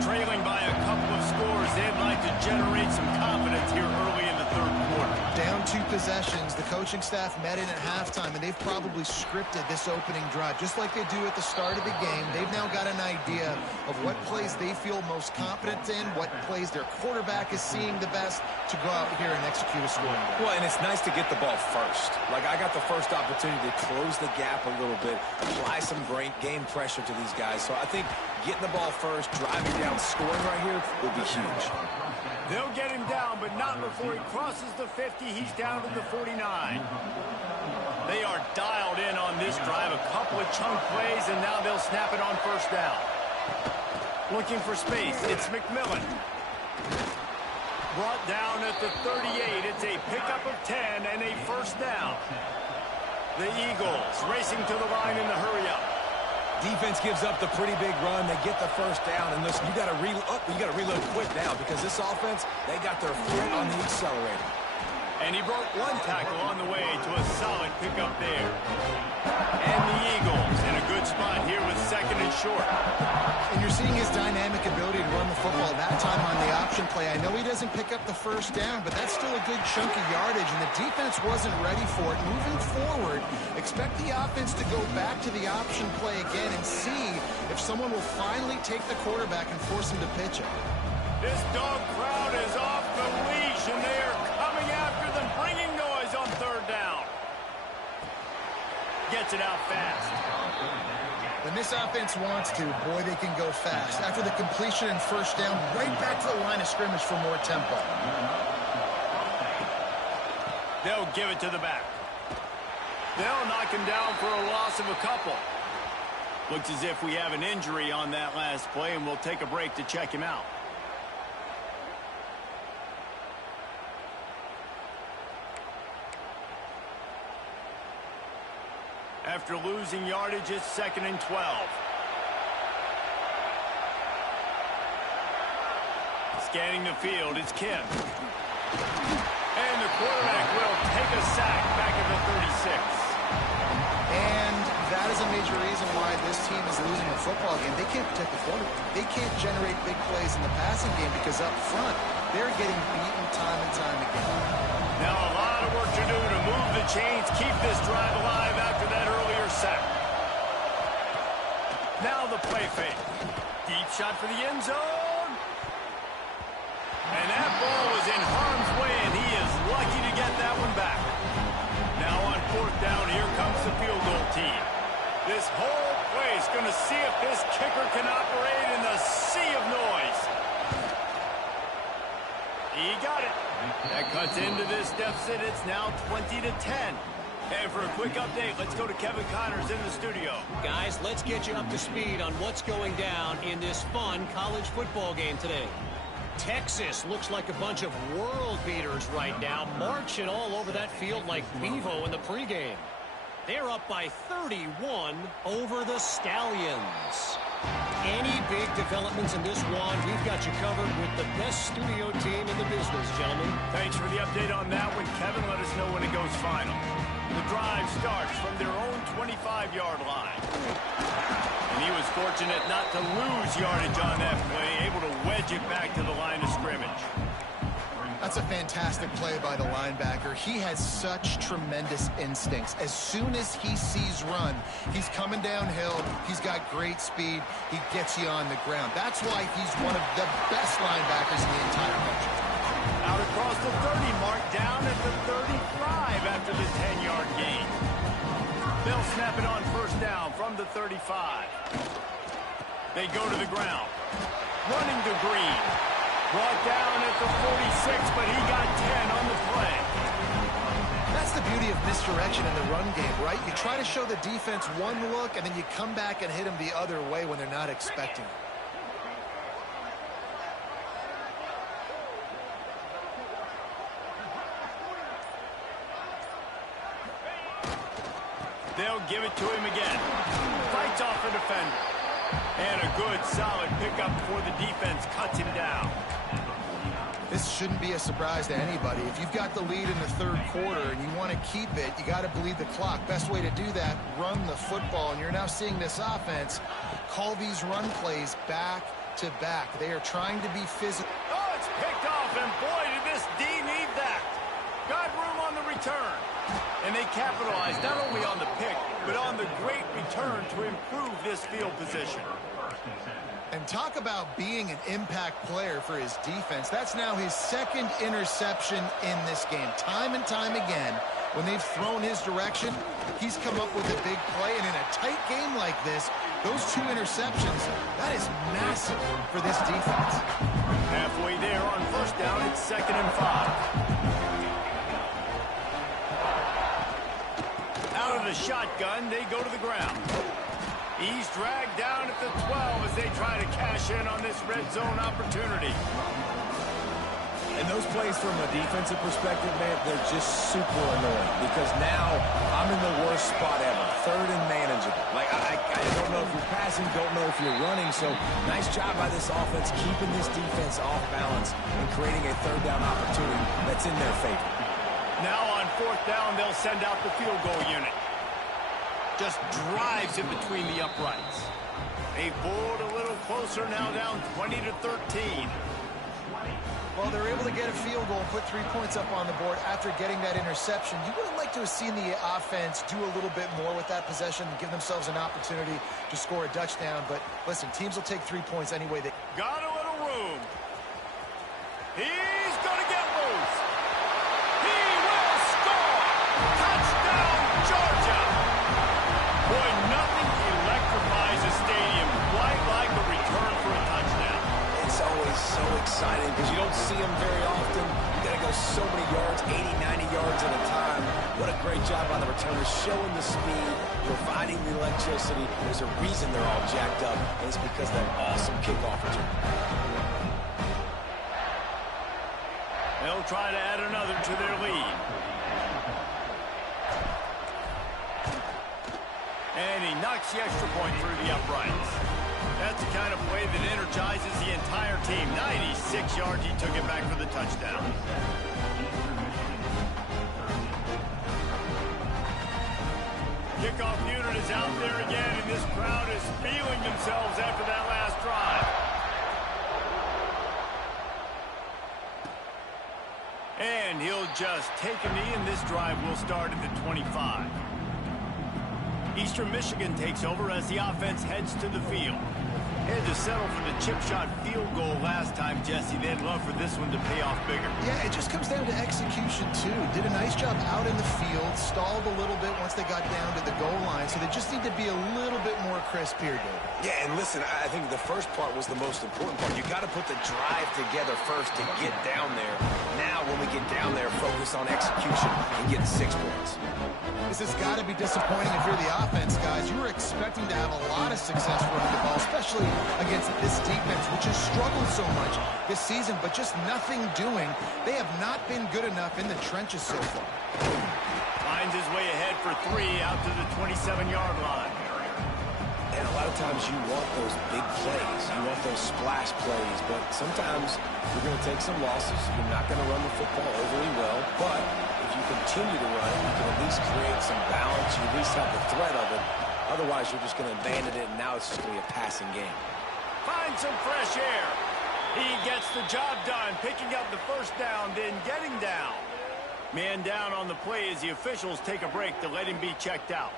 Trailing by a couple of scores, they'd like to generate some confidence here early in the 3rd quarter. Down 2 possessions, the coaching staff met in at halftime, and they've probably scripted this opening drive, just like they do at the start of the game. They've now got an idea of what plays they feel most confident in, what plays their quarterback is seeing the best to go out here and execute a scoring drive. Well, and it's nice to get the ball first. Like, I got the first opportunity to close the gap a little bit, apply some great game pressure to these guys. So I think getting the ball first, driving down, scoring right here would be huge. They'll get him down, but not before he crosses the 50. He's down to the 49. They are dialed in on this drive. A couple of chunk plays, and now they'll snap it on first down. Looking for space. It's McMillan. Brought down at the 38. It's a pickup of 10 and a first down. The Eagles racing to the line in the hurry-up. Defense gives up the pretty big run. They get the first down. And listen, you got to reload quick now because this offense, they got their foot on the accelerator. And he broke 1 tackle on the way to a solid pickup there. And the Eagles in a good spot here with 2nd and short. And you're seeing his dynamic ability to run the football that time on the option play. I know he doesn't pick up the first down, but that's still a good chunk of yardage, and the defense wasn't ready for it. Moving forward, expect the offense to go back to the option play again and see if someone will finally take the quarterback and force him to pitch it. This dog crowd is off the leash, and they are coming after them, bringing noise on 3rd down. Gets it out fast. When this offense wants to, boy, they can go fast. After the completion and first down, right back to the line of scrimmage for more tempo. They'll give it to the back. They'll knock him down for a loss of a couple. Looks as if we have an injury on that last play, and we'll take a break to check him out. After losing yardage, it's 2nd and 12. Scanning the field, it's Kim. And the quarterback will take a sack back at the 36. And that is a major reason why this team is losing a football game. They can't protect the quarterback. They can't generate big plays in the passing game because up front, they're getting beaten time and time again. Now a lot of work to do to move the chains, keep this drive alive after that earlier sack. Now the play fake. Deep shot for the end zone. And that ball was in harm's way, and he is lucky to get that one back. Now on fourth down, here comes the field goal team. This whole place going to see if this kicker can operate in the sea of noise. He got it. That cuts into this deficit. It's now 20-10. And for a quick update, let's go to Kevin Connors in the studio. Guys, let's get you up to speed on what's going down in this fun college football game today. Texas looks like a bunch of world beaters right now, marching all over that field like Bevo in the pregame. They're up by 31 over the Stallions. Any big developments in this one, we've got you covered with the best studio team in the business, gentlemen. Thanks for the update on that one, Kevin. Let us know when it goes final. The drive starts from their own 25-yard line. And he was fortunate not to lose yardage on that play, able to wedge it back to the line of scrimmage. That's a fantastic play by the linebacker. He has such tremendous instincts. As soon as he sees run, he's coming downhill. He's got great speed. He gets you on the ground. That's why he's one of the best linebackers in the entire country. Out across the 30 mark, down at the 35 after the 10-yard gain. They'll snap it on first down from the 35. They go to the ground. Running to Green. Brought down at the 46, but he got 10 on the play. That's the beauty of misdirection in the run game, right? You try to show the defense one look, and then you come back and hit them the other way when they're not expecting it. They'll give it to him again. Fights off a defender. And a good, solid pickup before the defense cuts him down. This shouldn't be a surprise to anybody. If you've got the lead in the third quarter and you want to keep it, you got to bleed the clock. Best way to do that, run the football. And you're now seeing this offense call these run plays back to back. They are trying to be physical. Oh, it's picked off, and boy, did this D need that. Got room on the return. And they capitalized not only on the pick, but on the great return to improve this field position. And talk about being an impact player for his defense. That's now his second interception in this game. Time and time again, when they've thrown his direction, he's come up with a big play. And in a tight game like this, those two interceptions, that is massive for this defense. Halfway there on first down, it's 2nd and 5. Out of the shotgun, they go to the ground. He's dragged down at the 12 as they try to cash in on this red zone opportunity. And those plays from a defensive perspective, man, they're just super annoying because now I'm in the worst spot ever. Third and manageable. Like, I don't know if you're passing, don't know if you're running. So nice job by this offense keeping this defense off balance and creating a third down opportunity that's in their favor. Now on fourth down, they'll send out the field goal unit. Just drives in between the uprights. They pulled a little closer, now down 20-13. Well, they're able to get a field goal and put 3 points up on the board after getting that interception. You would have liked to have seen the offense do a little bit more with that possession and give themselves an opportunity to score a touchdown. But listen, teams will take 3 points any way they... Got a little room. He's going to get loose. He will score. Touchdown, Georgia. Boy, nothing electrifies a stadium quite like a return for a touchdown. It's always so exciting because you don't see them very often. You got to go so many yards, 80, 90 yards at a time. What a great job by the returners, showing the speed, providing the electricity. There's a reason they're all jacked up, and it's because of that awesome kickoff return. They'll try to add another to their lead. And he knocks the extra point through the uprights. That's the kind of play that energizes the entire team. 96 yards, he took it back for the touchdown. Kickoff unit is out there again, and this crowd is feeling themselves after that last drive. And he'll just take a knee, and this drive will start at the 25. Eastern Michigan takes over as the offense heads to the field. Had to settle for the chip shot field goal last time, Jesse. They'd love for this one to pay off bigger. Yeah, it just comes down to execution, too. Did a nice job out in the field, stalled a little bit once they got down to the goal line, so they just need to be a little bit more crisp here, David. Yeah, and listen, I think the first part was the most important part. You got to put the drive together first to get down there. Now, when we get down there, focus on execution and getting 6 points. This has got to be disappointing if you're the offense, guys. You were expecting to have a lot of success running the ball, especially against this defense, which has struggled so much this season, but just nothing doing. They have not been good enough in the trenches so far. Finds his way ahead for 3 out to the 27-yard line. And a lot of times you want those big plays. You want those splash plays, but sometimes you're going to take some losses. You're not going to run the football overly well, but if you continue to run it, you can at least create some balance. You at least have the threat of it. Otherwise, you're just going to abandon it, and now it's just going to be a passing game. Find some fresh air. He gets the job done, picking up the first down, then getting down. Man down on the play as the officials take a break to let him be checked out.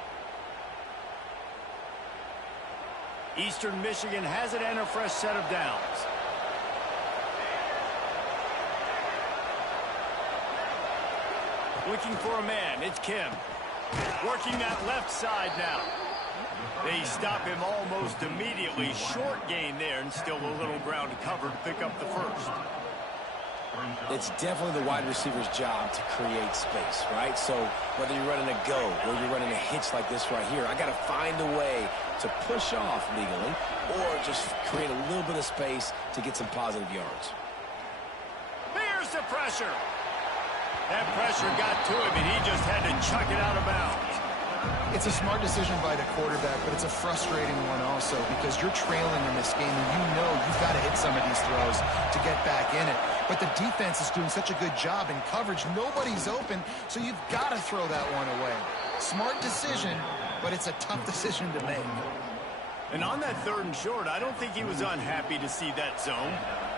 Eastern Michigan has it and a fresh set of downs. Looking for a man, it's Kim. Working that left side now. They stop him almost immediately. Short gain there, and still a little ground to cover to pick up the first. It's definitely the wide receiver's job to create space, right? So whether you're running a go or you're running a hitch like this right here, I got to find a way to push off legally or just create a little bit of space to get some positive yards. Here's the pressure. That pressure got to him, and he just had to chuck it out of bounds. It's a smart decision by the quarterback, but it's a frustrating one also because you're trailing in this game, and you know you've got to hit some of these throws to get back in it. But the defense is doing such a good job in coverage. Nobody's open, so you've got to throw that one away. Smart decision, but it's a tough decision to make. And on that 3rd and short, I don't think he was unhappy to see that zone.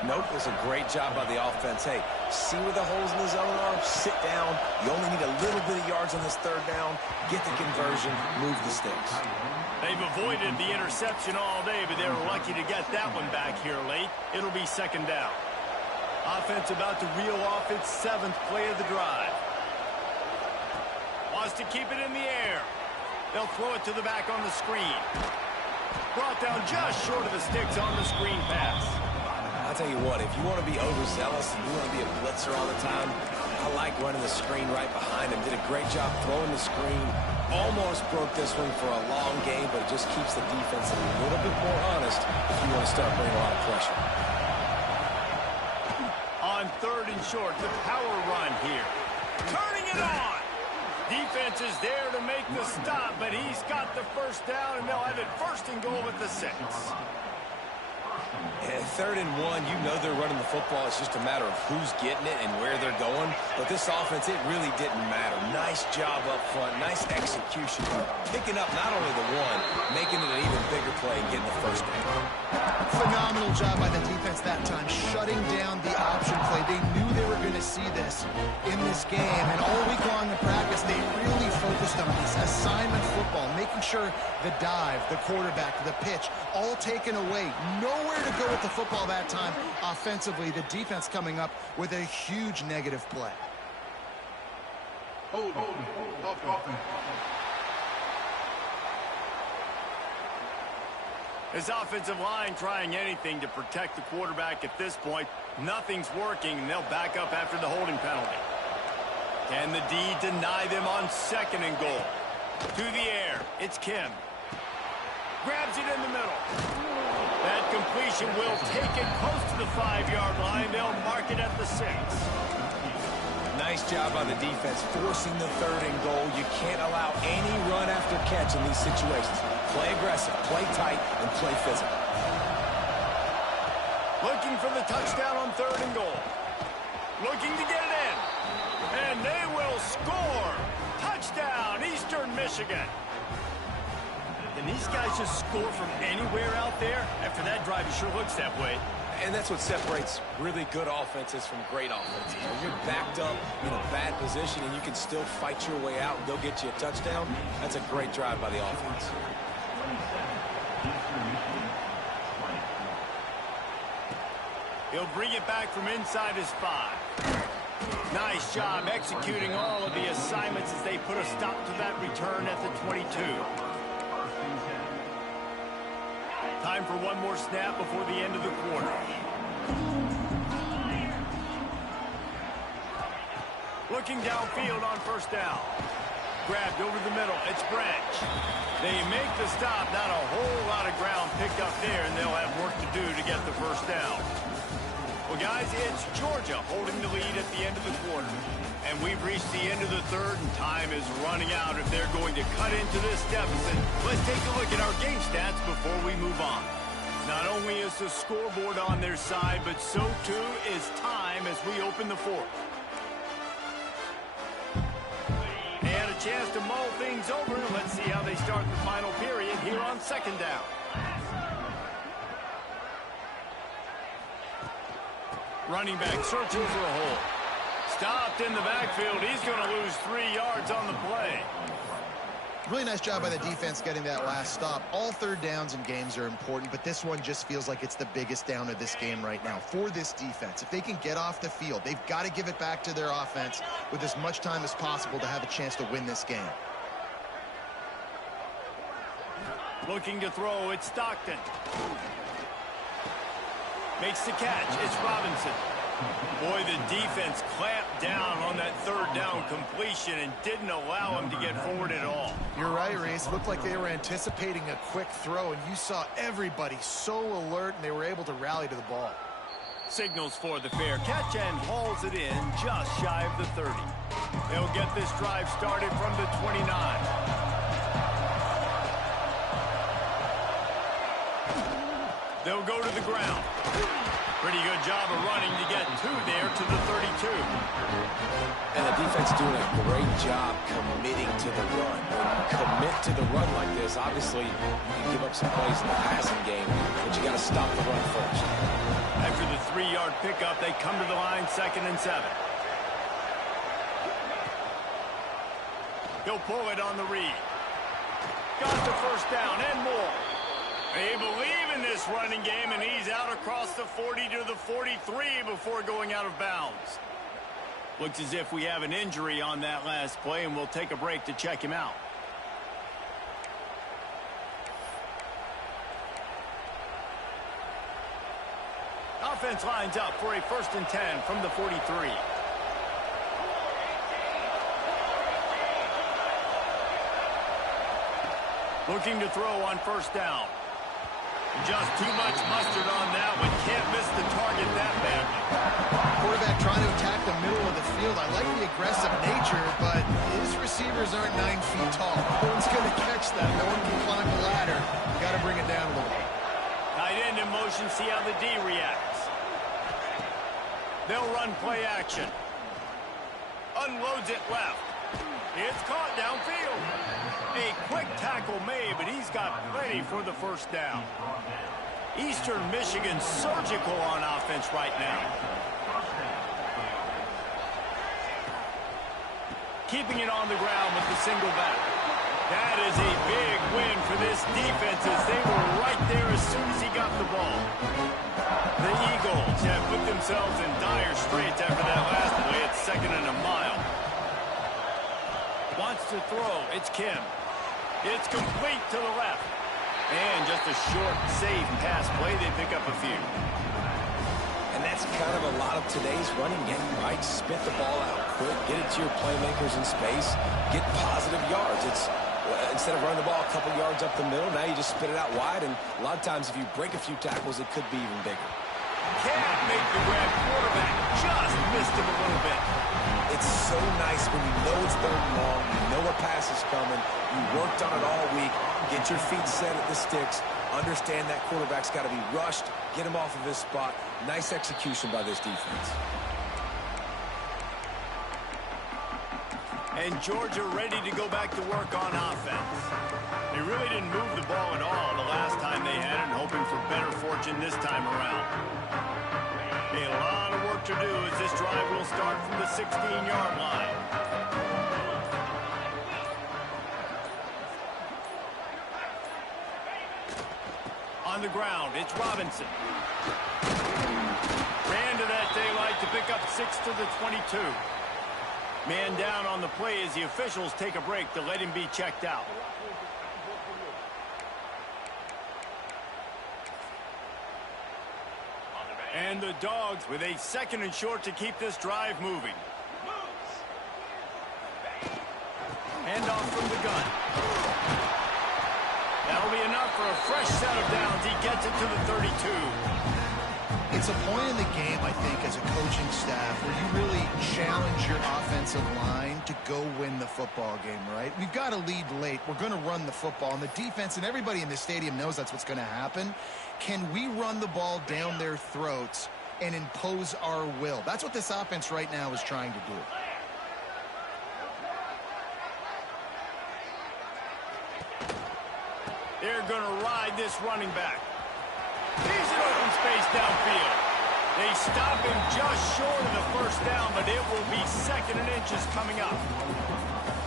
Nope, it was a great job by the offense. Hey, see where the holes in the zone are? Sit down. You only need a little bit of yards on this 3rd down. Get the conversion. Move the sticks. They've avoided the interception all day, but they were lucky to get that one back here late. It'll be 2nd down. Offense about to reel off its 7th play of the drive. Wants to keep it in the air. They'll throw it to the back on the screen. Brought down just short of the sticks on the screen pass. I'll tell you what, if you want to be overzealous and you want to be a blitzer all the time, I like running the screen right behind him. Did a great job throwing the screen. Almost broke this one for a long game, but it just keeps the defense a little bit more honest if you want to start bringing a lot of pressure. On 3rd and short, the power run here. Turning it on. Defense is there to make the stop, but he's got the first down, and they'll have it 1st and goal at the 6. And 3rd and 1, you know they're running the football. It's just a matter of who's getting it and where they're going. But this offense, it really didn't matter. Nice job up front. Nice execution. Picking up not only the one, making it an even bigger play and getting the first down. Phenomenal job by the defense that time, shutting down the option play. They knew they were going to see this in this game, and all week long in practice, they really focused on this assignment football, making sure the dive, the quarterback, the pitch, all taken away. Nowhere to go with the football that time. Offensively, the defense coming up with a huge negative play. His offensive line trying anything to protect the quarterback at this point. Nothing's working, and they'll back up after the holding penalty. Can the D deny them on 2nd and goal? To the air, it's Kim. Grabs it in the middle. That completion will take it close to the 5-yard line. They'll mark it at the 6. Nice job on the defense, forcing the 3rd and goal. You can't allow any run after catch in these situations. Play aggressive, play tight, and play physical. Looking for the touchdown on 3rd and goal. Looking to get it in. And they will score. Touchdown, Eastern Michigan. And these guys just score from anywhere out there. After that drive, it sure looks that way. And that's what separates really good offenses from great offenses. When you're backed up in a bad position and you can still fight your way out and they'll get you a touchdown, that's a great drive by the offense. He'll bring it back from inside his 5. Nice job executing all of the assignments as they put a stop to that return at the 22. Time for one more snap before the end of the quarter. Looking downfield on 1st down. Grabbed over the middle. It's Branch. They make the stop. Not a whole lot of ground picked up there, and they'll have work to do to get the 1st down. Well, guys, it's Georgia holding the lead at the end of the quarter. And we've reached the end of the 3rd, and time is running out if they're going to cut into this deficit. Let's take a look at our game stats before we move on. Not only is the scoreboard on their side, but so too is time as we open the 4th. They had a chance to mull things over. Let's see how they start the final period here on 2nd down. Running back searching for a hole. Stopped in the backfield. He's going to lose 3 yards on the play. Really nice job by the defense getting that last stop. All 3rd downs in games are important, but this one just feels like it's the biggest down of this game right now for this defense. If they can get off the field, they've got to give it back to their offense with as much time as possible to have a chance to win this game. Looking to throw, it's Stockton. Makes the catch, it's Robinson. Boy, the defense clamped down on that 3rd down completion and didn't allow him to get forward at all. You're right, Reese. Looked like they were anticipating a quick throw, and you saw everybody so alert, and they were able to rally to the ball. Signals for the fair catch and hauls it in just shy of the 30. They'll get this drive started from the 29. They'll go to the ground. Pretty good job of running to get 2 there to the 32. And the defense doing a great job committing to the run. When you commit to the run like this, obviously you give up some plays in the passing game, but you got to stop the run first. After the 3-yard pickup, they come to the line 2nd and 7. He'll pull it on the read. Got the 1st down and more. They believe in this running game, and he's out across the 40 to the 43 before going out of bounds. Looks as if we have an injury on that last play, and we'll take a break to check him out. Offense lines up for a 1st and 10 from the 43. Looking to throw on 1st down. Just too much mustard on that one. Can't miss the target that badly. Quarterback trying to attack the middle of the field. I like the aggressive nature, but his receivers aren't 9 feet tall. No one's going to catch that. No one can climb the ladder. You got to bring it down a little bit. Tight end in motion. See how the D reacts. They'll run play action. Unloads it left. It's caught downfield. A quick tackle made, but he's got plenty for the 1st down. Eastern Michigan surgical on offense right now. Keeping it on the ground with the single back. That is a big win for this defense as they were right there as soon as he got the ball. The Eagles have put themselves in dire straits after that last play. It's 2nd and a mile. Wants to throw. It's Kim. It's complete to the left. And just a short, safe pass play. They pick up a few. And that's kind of a lot of today's running game, right? Spit the ball out quick, get it to your playmakers in space, get positive yards. It's instead of running the ball a couple yards up the middle, now you just spit it out wide, and a lot of times if you break a few tackles, it could be even bigger. Can't make the grab. Quarterback just missed him a little bit. It's so nice when you know it's third and long, you know a pass is coming, you worked on it all week, get your feet set at the sticks, understand that quarterback's got to be rushed, get him off of his spot. Nice execution by this defense. And Georgia ready to go back to work on offense. They really didn't move the ball at all the last time they had it, hoping for better fortune this time around. A lot of work to do as this drive will start from the 16-yard line. On the ground, it's Robinson. Ran to that daylight to pick up 6 to the 22. Man down on the play as the officials take a break to let him be checked out. And the Dogs with a 2nd and short to keep this drive moving. Handoff from the gun. That'll be enough for a fresh set of downs. He gets it to the 32. It's a point in the game, I think, as a coaching staff where you really challenge your offensive line to go win the football game, right? We've got to lead late. We're going to run the football. And the defense and everybody in the stadium knows that's what's going to happen. Can we run the ball down their throats and impose our will? That's what this offense right now is trying to do. They're going to ride this running back. He's in open space downfield. They stop him just short of the first down, but it will be 2nd and inches coming up.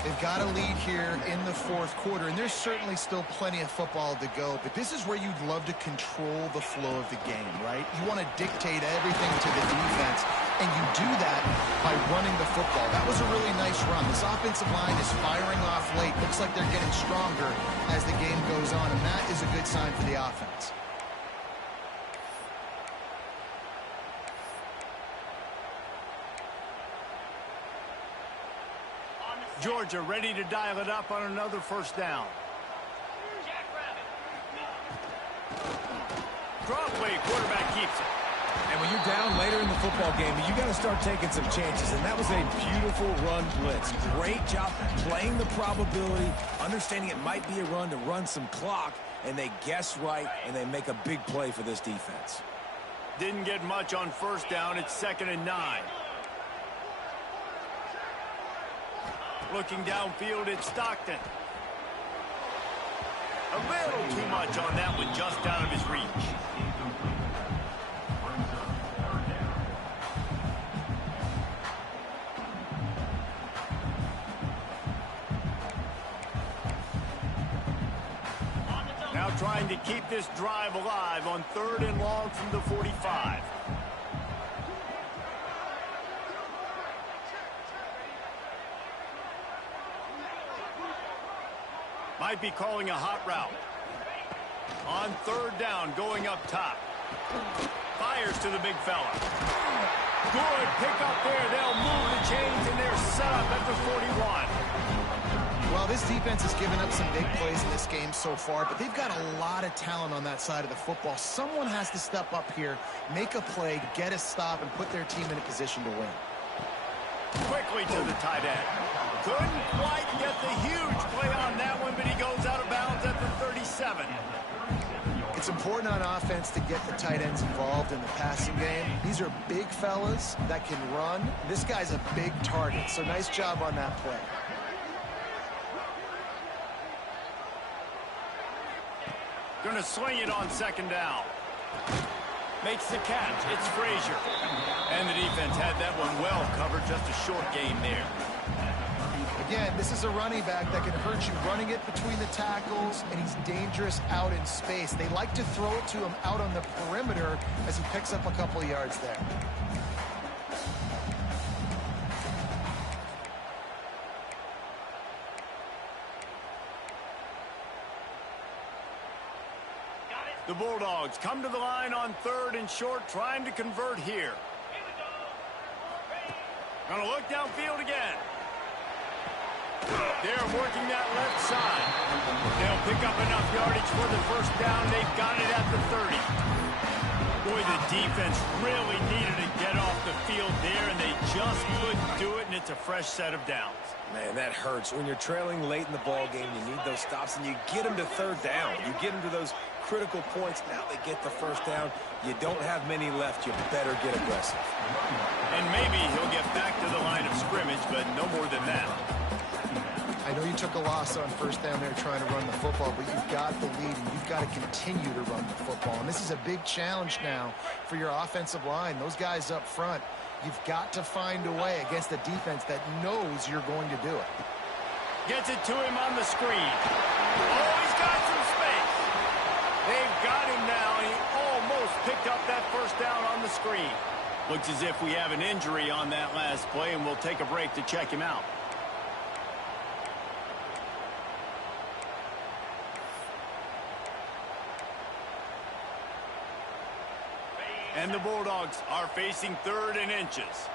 They've got a lead here in the 4th quarter, and there's certainly still plenty of football to go, but this is where you'd love to control the flow of the game, right? You want to dictate everything to the defense, and you do that by running the football. That was a really nice run. This offensive line is firing off late. Looks like they're getting stronger as the game goes on, and that is a good sign for the offense. Georgia ready to dial it up on another first down. Draw play, quarterback keeps it. And when you're down later in the football game, you got to start taking some chances. And that was a beautiful run blitz. Great job playing the probability, understanding it might be a run to run some clock, and they guess right, and they make a big play for this defense. Didn't get much on first down. It's 2nd and 9. Looking downfield, it's Stockton. A little too much on that one, just out of his reach. Now trying to keep this drive alive on 3rd and long from the 45. Might be calling a hot route. On 3rd down, going up top. Fires to the big fella. Good pick up there. They'll move the chains, and they're set up at the 41. Well, this defense has given up some big plays in this game so far, but they've got a lot of talent on that side of the football. Someone has to step up here, make a play, get a stop, and put their team in a position to win. Quickly to the tight end. Couldn't quite get the huge play on that one, but he goes out of bounds at the 37. It's important on offense to get the tight ends involved in the passing game. These are big fellas that can run. This guy's a big target, so nice job on that play. Gonna swing it on 2nd down. Makes the catch. It's Frazier. And the defense had that one well covered. Just a short game there. Again, this is a running back that can hurt you running it between the tackles, and he's dangerous out in space. They like to throw it to him out on the perimeter as he picks up a couple of yards there. The Bulldogs come to the line on 3rd and short, trying to convert here. Gonna look downfield again. They're working that left side. They'll pick up enough yardage for the first down. They've got it at the 30. Boy, the defense really needed to get off the field there, and they just couldn't do it, and it's a fresh set of downs. Man, that hurts. When you're trailing late in the ball game, you need those stops, and you get them to third down. You get them to those critical points. Now they get the first down. You don't have many left. You better get aggressive. And maybe he'll get back to the line of scrimmage, but no more than that. I know you took a loss on first down there trying to run the football, but you've got the lead, and you've got to continue to run the football. And this is a big challenge now for your offensive line. Those guys up front, you've got to find a way against a defense that knows you're going to do it. Gets it to him on the screen. Oh, he's got some space. They've got him now. He almost picked up that first down on the screen. Looks as if we have an injury on that last play, and we'll take a break to check him out. And the Bulldogs are facing 3rd and inches.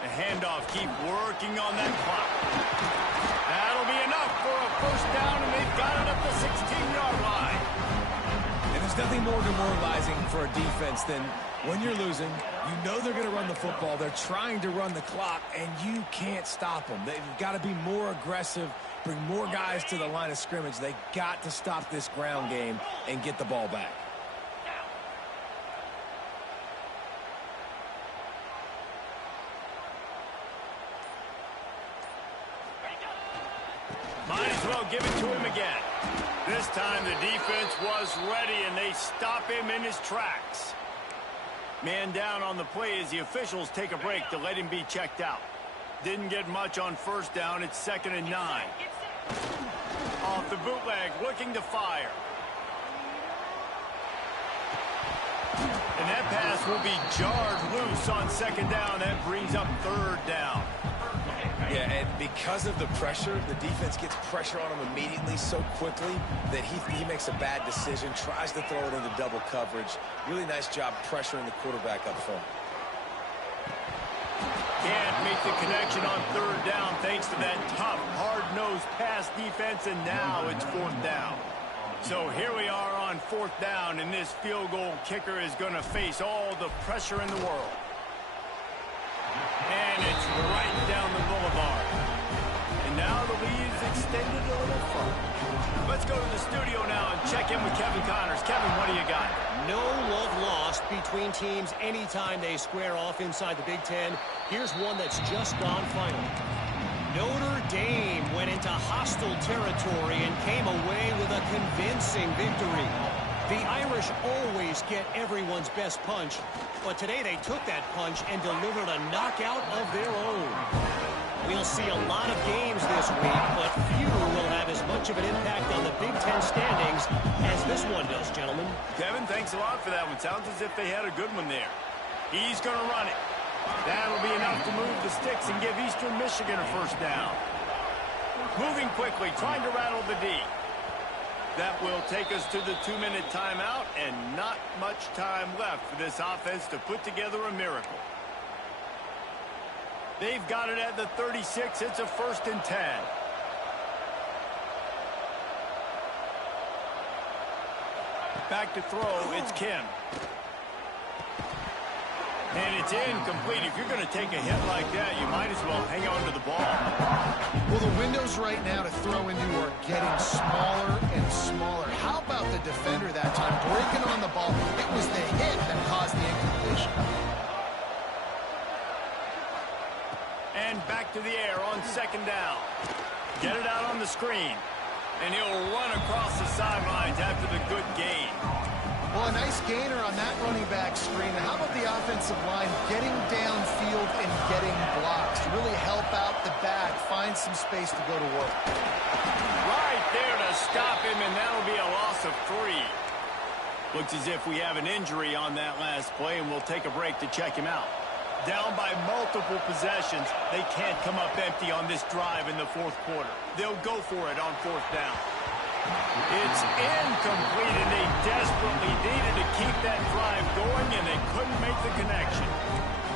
The handoff, keep working on that clock. That'll be enough for a first down, and they've got it up the 16-yard line. And there's nothing more demoralizing for a defense than when you're losing, you know they're going to run the football. They're trying to run the clock, and you can't stop them. They've got to be more aggressive, bring more guys to the line of scrimmage. They got to stop this ground game and get the ball back. Might as well give it to him again. This time the defense was ready, and they stop him in his tracks. Man down on the play as the officials take a break to let him be checked out. Didn't get much on first down. It's 2nd and 9. Off the bootleg, looking to fire. And that pass will be jarred loose on 2nd down. That brings up 3rd down. Yeah, and because of the pressure, the defense gets pressure on him immediately so quickly that he makes a bad decision, tries to throw it into double coverage. Really nice job pressuring the quarterback up front. Can't make the connection on 3rd down thanks to that tough, hard-nosed pass defense, and now it's 4th down. So here we are on 4th down, and this field goal kicker is going to face all the pressure in the world. And it's right down the boulevard. And now the lead is extended a little further. Let's go to the studio now and check in with Kevin Connors. Kevin, what do you got? No love lost between teams anytime they square off inside the Big Ten. Here's one that's just gone final. Notre Dame went into hostile territory and came away with a convincing victory. The Irish always get everyone's best punch, but today they took that punch and delivered a knockout of their own. We'll see a lot of games this week, but few will have as much of an impact on the Big Ten standings as this one does, gentlemen. Kevin, thanks a lot for that one. Sounds as if they had a good one there. He's going to run it. That'll be enough to move the sticks and give Eastern Michigan a first down. Moving quickly, trying to rattle the D. That will take us to the 2-minute timeout, and not much time left for this offense to put together a miracle. They've got it at the 36. It's a 1st and 10. Back to throw, it's Kim. And it's incomplete. If you're going to take a hit like that, you might as well hang on to the ball. Well, the windows right now to throw into are getting smaller and smaller. How about the defender that time breaking on the ball? It was the hit that caused the incompletion. And back to the air on 2nd down. Get it out on the screen. And he'll run across the sidelines after the good gain. Well, a nice gainer on that running back screen. How about the offensive line getting downfield and getting blocks to really help out the back, find some space to go to work? Right there to stop him, and that'll be a loss of 3. Looks as if we have an injury on that last play, and we'll take a break to check him out. Down by multiple possessions, they can't come up empty on this drive in the 4th quarter. They'll go for it on 4th down. It's incomplete, and they desperately needed to keep that drive going, and they couldn't make the connection.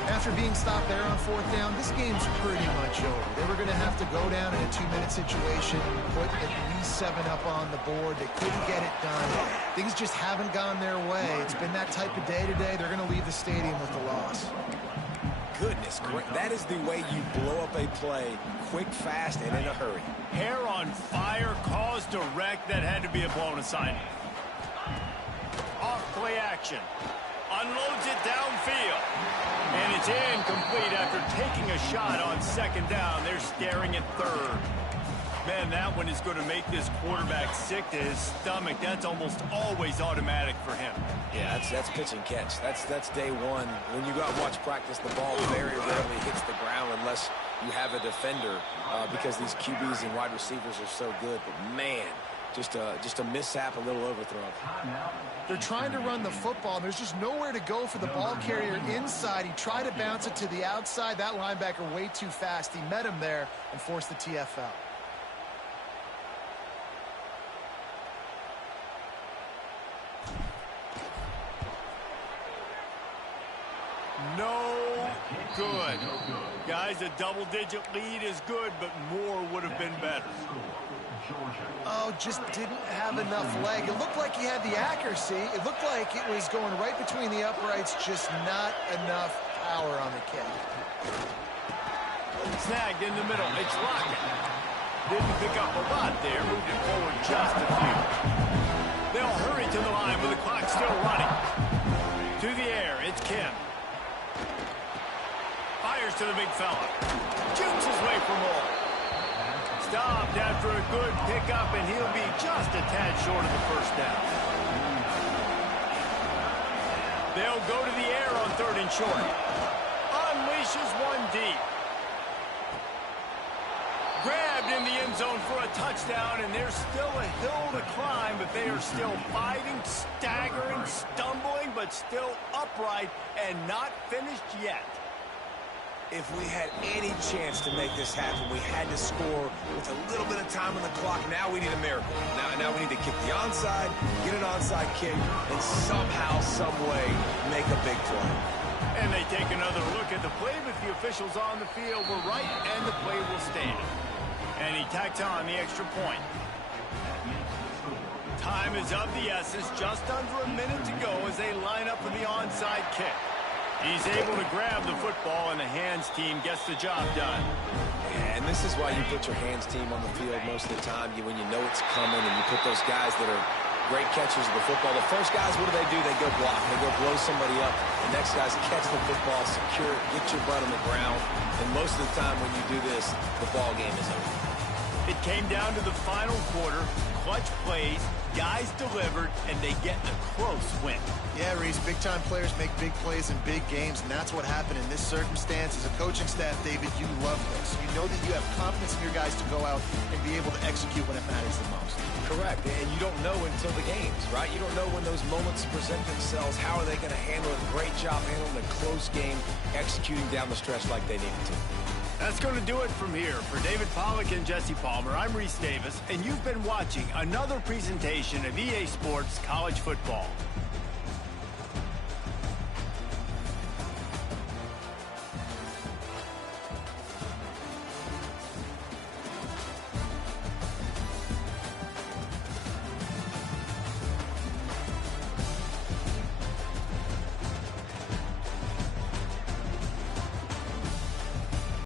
After being stopped there on 4th down, this game's pretty much over. They were going to have to go down in a 2-minute situation, put at least 7 up on the board. They couldn't get it done. Things just haven't gone their way. It's been that type of day today. They're going to leave the stadium with the loss. Goodness, that is the way you blow up a play, quick, fast, and in a hurry. Hair on fire, caused a wreck. That had to be a blown assignment. Off play action. Unloads it downfield. And it's incomplete after taking a shot on 2nd down. They're staring at 3rd. Man, that one is going to make this quarterback sick to his stomach. That's almost always automatic for him. Yeah, that's pitch and catch. That's day one. When you go out and watch practice, the ball very rarely hits the ground unless you have a defender because these QBs and wide receivers are so good. But, man, just a mishap, a little overthrow. They're trying to run the football. There's just nowhere to go for the ball carrier inside. He tried to bounce it to the outside. That linebacker way too fast. He met him there and forced the TFL. No good. Guys, a double-digit lead is good, but more would have been better. Oh, just didn't have enough leg. It looked like he had the accuracy. It looked like it was going right between the uprights, just not enough power on the kick. Snagged in the middle. It's Lockett. Didn't pick up a lot there. Moved it forward just a few. They'll hurry to the line with the clock still running. To the air, it's Kim. Fires to the big fella. Jukes his way for more. Stopped after a good pickup, and he'll be just a tad short of the 1st down. They'll go to the air on 3rd and short. Unleashes one deep. Grabbed in the end zone for a touchdown, and there's still a hill to climb, but they are still fighting, staggering, stumbling, but still upright and not finished yet. If we had any chance to make this happen, we had to score with a little bit of time on the clock. Now we need a miracle. Now we need to kick the onside, get an onside kick, and somehow, some way, make a big play. And they take another look at the play, but the officials on the field were right, and the play will stand. And he tacks on the extra point. Time is of the essence, just under a minute to go as they line up for the onside kick. He's able to grab the football, and the hands team gets the job done. And this is why you put your hands team on the field most of the time, when you know it's coming, and you put those guys that are great catchers of the football. The first guys, what do? They go block. They go blow somebody up. The next guys catch the football, secure it, get your butt on the ground. And most of the time when you do this, the ball game is over. It came down to the final quarter. Clutch plays, guys delivered, and they get a close win. Yeah, Reese, big-time players make big plays in big games, and that's what happened in this circumstance. As a coaching staff, David, you love this. You know that you have confidence in your guys to go out and be able to execute when it matters the most. Correct, and you don't know until the games, right? You don't know when those moments present themselves. How are they going to handle it? Great job handling a close game, executing down the stretch like they needed to. That's going to do it from here. For David Pollack and Jesse Palmer, I'm Reese Davis, and you've been watching another presentation of EA Sports College Football.